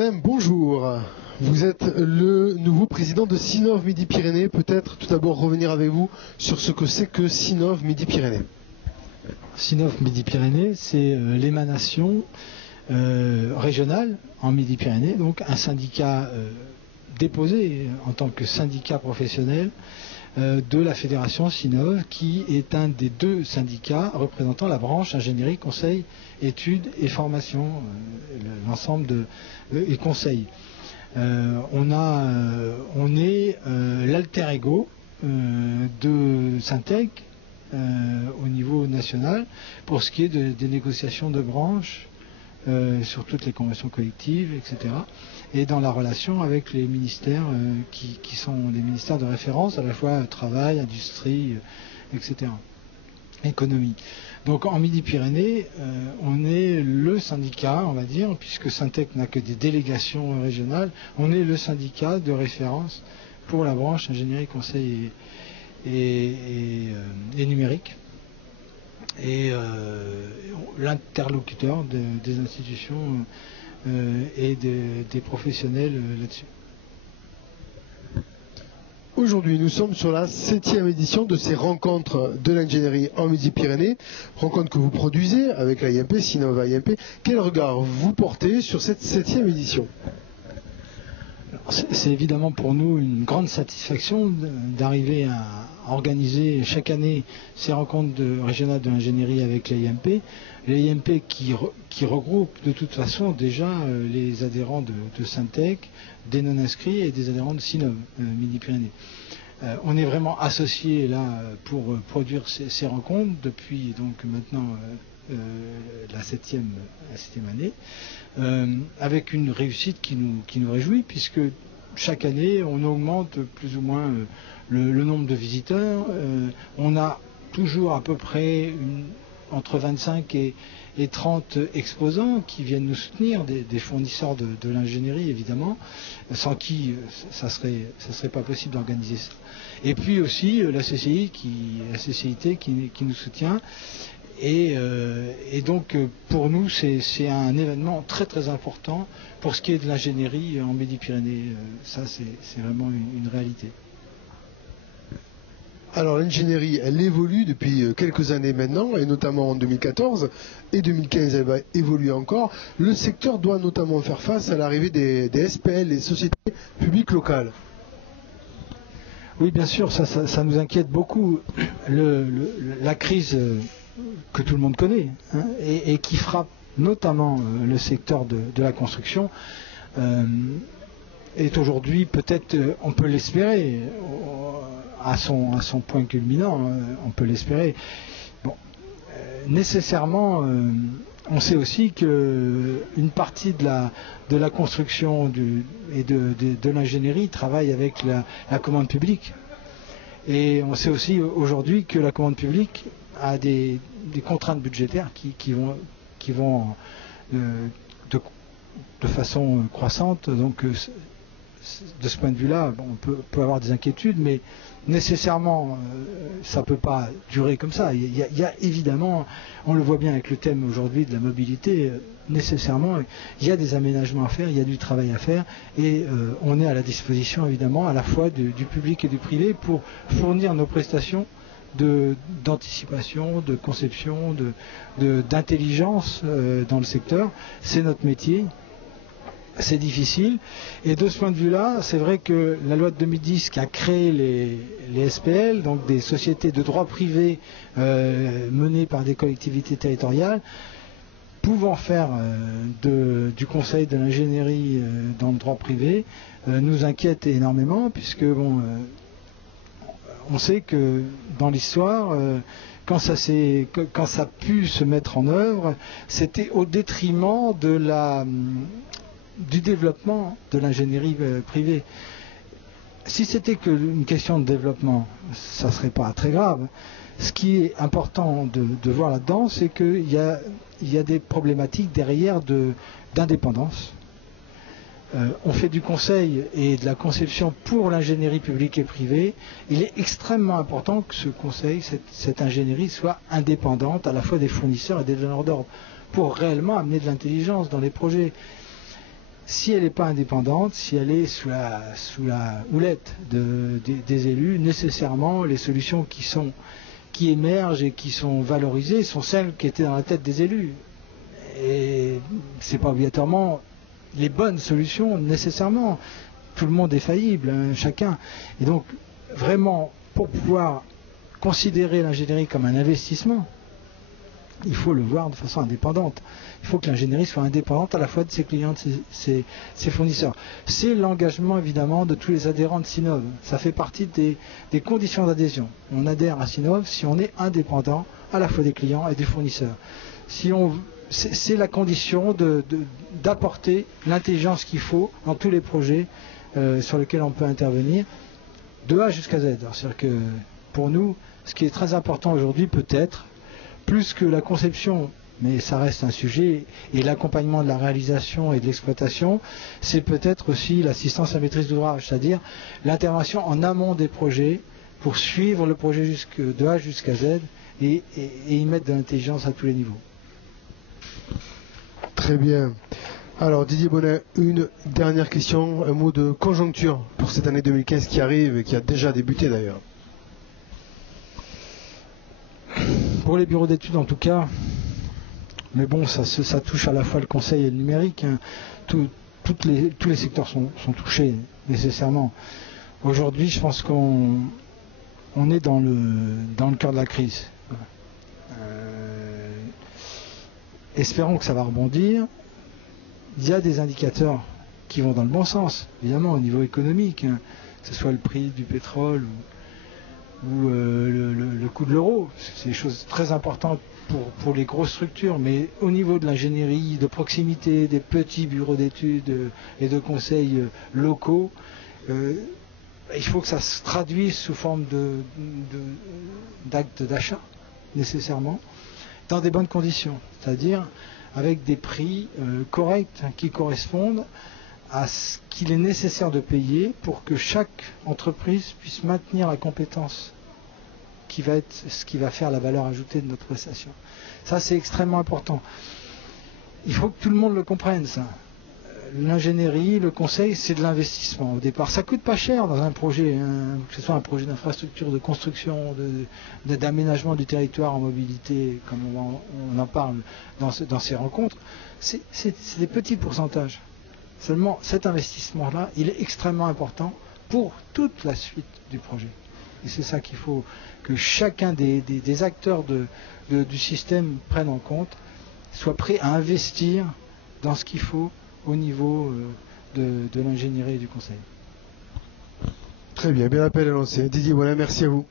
Bonem, bonjour. Vous êtes le nouveau président de Sinov Midi-Pyrénées. Peut-être tout d'abord revenir avec vous sur ce que c'est que Sinov Midi-Pyrénées. Sinov Midi-Pyrénées, c'est l'émanation régionale en Midi-Pyrénées, donc un syndicat déposé en tant que syndicat professionnel de la fédération Sinov, qui est un des deux syndicats représentant la branche ingénierie, conseil, études et formation, l'ensemble et conseil. On est l'alter ego de Syntec au niveau national pour ce qui est des négociations de branche sur toutes les conventions collectives, etc. Et dans la relation avec les ministères qui sont des ministères de référence, à la fois travail, industrie, etc. Économie. Donc en Midi-Pyrénées, on est le syndicat, on va dire, puisque Syntec n'a que des délégations régionales, on est le syndicat de référence pour la branche ingénierie, conseil et numérique, et l'interlocuteur des institutions et des professionnels là-dessus. Aujourd'hui, nous sommes sur la 7e édition de ces rencontres de l'ingénierie en Midi-Pyrénées, rencontres que vous produisez avec l'AIMP, Sinov AIMP. Quel regard vous portez sur cette 7e édition ? C'est évidemment pour nous une grande satisfaction d'arriver à organiser chaque année ces rencontres régionales de l'ingénierie avec l'AIMP. L'AIMP qui regroupe de toute façon déjà les adhérents de Syntec, des non-inscrits et des adhérents de Sinov Midi-Pyrénées. On est vraiment associés là pour produire ces rencontres depuis donc maintenant la septième année, avec une réussite qui nous réjouit, puisque chaque année on augmente plus ou moins le nombre de visiteurs. On a toujours à peu près entre 25 et 30 exposants qui viennent nous soutenir, des fournisseurs de l'ingénierie évidemment, sans qui ça serait pas possible d'organiser ça. Et puis aussi la CCIT qui nous soutient. Et donc pour nous c'est un événement très très important pour ce qui est de l'ingénierie en Midi-Pyrénées. Ça c'est vraiment une réalité. Alors l'ingénierie, elle évolue depuis quelques années maintenant, et notamment en 2014 et 2015, elle va évoluer encore. Le secteur doit notamment faire face à l'arrivée des SPL, les sociétés publiques locales. Oui, bien sûr, ça nous inquiète beaucoup. La crise que tout le monde connaît, hein, et qui frappe notamment le secteur de la construction, est aujourd'hui, peut-être, on peut l'espérer, à son point culminant, on peut l'espérer. Bon, nécessairement, on sait aussi qu'une partie de la construction et de l'ingénierie travaille avec la commande publique. Et on sait aussi aujourd'hui que la commande publique a des contraintes budgétaires qui vont de façon croissante. Donc de ce point de vue-là, bon, on peut avoir des inquiétudes, mais nécessairement, ça ne peut pas durer comme ça. Il y a évidemment, on le voit bien avec le thème aujourd'hui de la mobilité, nécessairement, il y a des aménagements à faire, il y a du travail à faire, et on est à la disposition évidemment à la fois du public et du privé pour fournir nos prestations d'anticipation, de conception, d'intelligence dans le secteur. C'est notre métier. C'est difficile, et de ce point de vue-là, c'est vrai que la loi de 2010 qui a créé les SPL, donc des sociétés de droit privé menées par des collectivités territoriales, pouvant faire du conseil de l'ingénierie dans le droit privé, nous inquiète énormément, puisque bon, on sait que dans l'histoire, quand ça a pu se mettre en œuvre, c'était au détriment du développement de l'ingénierie privée. Si c'était qu'une question de développement, ça ne serait pas très grave. Ce qui est important de voir là-dedans, c'est qu'il y a des problématiques derrière d'indépendance. On fait du conseil et de la conception pour l'ingénierie publique et privée. Il est extrêmement important que ce conseil, cette ingénierie soit indépendante à la fois des fournisseurs et des donneurs d'ordre pour réellement amener de l'intelligence dans les projets. si elle n'est pas indépendante, si elle est sous la houlette des élus, nécessairement les solutions qui émergent et qui sont valorisées sont celles qui étaient dans la tête des élus. Et ce n'est pas obligatoirement les bonnes solutions, nécessairement. Tout le monde est faillible, hein, chacun. Et donc, vraiment, pour pouvoir considérer l'ingénierie comme un investissement, il faut le voir de façon indépendante. Il faut que l'ingénierie soit indépendante à la fois de ses clients, de ses fournisseurs. C'est l'engagement évidemment de tous les adhérents de Sinov. Ça fait partie des conditions d'adhésion. On adhère à Sinov si on est indépendant à la fois des clients et des fournisseurs. C'est la condition d'apporter l'intelligence qu'il faut dans tous les projets sur lesquels on peut intervenir, de A jusqu'à Z. C'est-à-dire que pour nous, ce qui est très important aujourd'hui peut-être, plus que la conception, mais ça reste un sujet, et l'accompagnement de la réalisation et de l'exploitation, c'est peut-être aussi l'assistance à la maîtrise d'ouvrage, c'est-à-dire l'intervention en amont des projets pour suivre le projet de A jusqu'à Z et y mettre de l'intelligence à tous les niveaux. Très bien. Alors Didier Bonnet, une dernière question, un mot de conjoncture pour cette année 2015 qui arrive et qui a déjà débuté d'ailleurs. Pour les bureaux d'études en tout cas, mais bon, ça touche à la fois le conseil et le numérique, hein. Tous les secteurs sont touchés nécessairement. Aujourd'hui, je pense qu'on est dans le cœur de la crise. Espérons que ça va rebondir. Il y a des indicateurs qui vont dans le bon sens, évidemment, au niveau économique, hein, que ce soit le prix du pétrole ou le coût de l'euro. C'est des choses très importantes pour les grosses structures, mais au niveau de l'ingénierie, de proximité, des petits bureaux d'études et de conseils locaux, il faut que ça se traduise sous forme d'actes d'achat, nécessairement, dans des bonnes conditions, c'est-à-dire avec des prix corrects qui correspondent à ce qu'il est nécessaire de payer pour que chaque entreprise puisse maintenir la compétence qui va être ce qui va faire la valeur ajoutée de notre prestation. Ça, c'est extrêmement important. Il faut que tout le monde le comprenne, ça. L'ingénierie, le conseil, c'est de l'investissement au départ. Ça coûte pas cher dans un projet, hein, que ce soit un projet d'infrastructure, de construction, d'aménagement du territoire en mobilité, comme on en parle dans ces rencontres. C'est des petits pourcentages. Seulement, cet investissement-là, il est extrêmement important pour toute la suite du projet. Et c'est ça qu'il faut que chacun des acteurs du système prenne en compte, soit prêt à investir dans ce qu'il faut au niveau de l'ingénierie et du conseil. Très bien, l'appel est lancé. Didier, voilà, merci à vous.